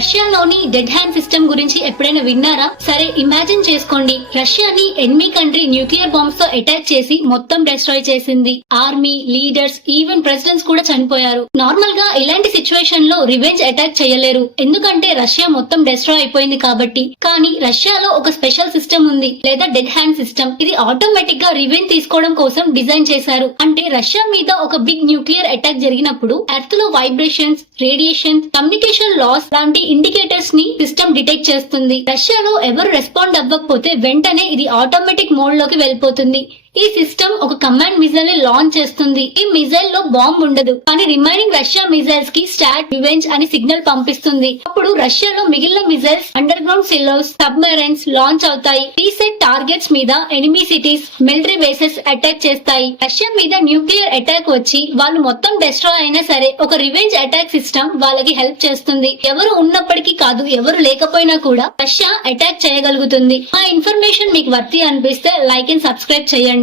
రష్యాలోని dead hand system గురించి ఎప్పుడైనా విన్నారా? సరే ఇమాజిన్ చేసుకోండి, రష్యాని ఎనిమీ కంట్రీ న్యూక్లియర్ బాంబ్స్ తో అటాక్ చేసి మొత్తం డిస్ట్రాయ్ చేసింది. ఆర్మీ లీడర్స్ ఈవెన్ ప్రెసిడెంట్స్ కూడా చనిపోయారు. నార్మల్ గా ఇలాంటి సిచ్యువేషన్ లో రివెంజ్ అటాక్ చేయలేరు, ఎందుకంటే రష్యా మొత్తం డిస్ట్రాయ్ అయిపోయింది కాబట్టి. కానీ రష్యాలో ఒక స్పెషల్ సిస్టమ్ ఉంది, లేదా డెడ్ హ్యాండ్ సిస్టమ్. ఇది ఆటోమేటిక్ గా రివెంజ్ తీసుకోవడం కోసం డిజైన్ చేశారు. అంటే రష్యా మీద ఒక బిగ్ న్యూక్లియర్ అటాక్ జరిగినప్పుడు ఎర్త్ లో వైబ్రేషన్స్, రేడియేషన్, కమ్యూనికేషన్ లాస్ లాంటి ఇండికేటర్స్ ని సిస్టమ్ డిటెక్ట్ చేస్తుంది. రష్యాలో ఎవరు రెస్పాండ్ అవ్వకపోతే వెంటనే ఇది ఆటోమేటిక్ మోడ్ లోకి వెళ్ళిపోతుంది. ఈ సిస్టమ్ ఒక కమాండ్ మిజైల్ ని లాంచ్ చేస్తుంది. ఈ మిజైల్ లో బాంబ్ ఉండదు, కానీ రిమైనింగ్ రష్యా మిజైల్స్ కి స్టార్ట్ రివెంజ్ అని సిగ్నల్ పంపిస్తుంది. అప్పుడు రష్యాలో మిగిలిన missiles under ground silos, submarines launch అవుతాయి. రీసెట్ టార్గెట్స్ మీద enemy cities, military bases attack చేస్తాయి. రష్యా మీద న్యూక్లియర్ అటాక్ వచ్చి వాళ్ళు మొత్తం డిస్ట్రాయ్ అయినా సరే ఒక రివెంజ్ అటాక్ సిస్టమ్ వాళ్ళకి హెల్ప్ చేస్తుంది. ఎవరు ఉన్నప్పటికీ కాదు, ఎవరు లేకపోయినా కూడా రష్యా అటాక్ చేయగలుగుతుంది. ఆ ఇన్ఫర్మేషన్ మీకు వర్తి అనిపిస్తే లైక్ అండ్ సబ్స్క్రైబ్ చేయండి.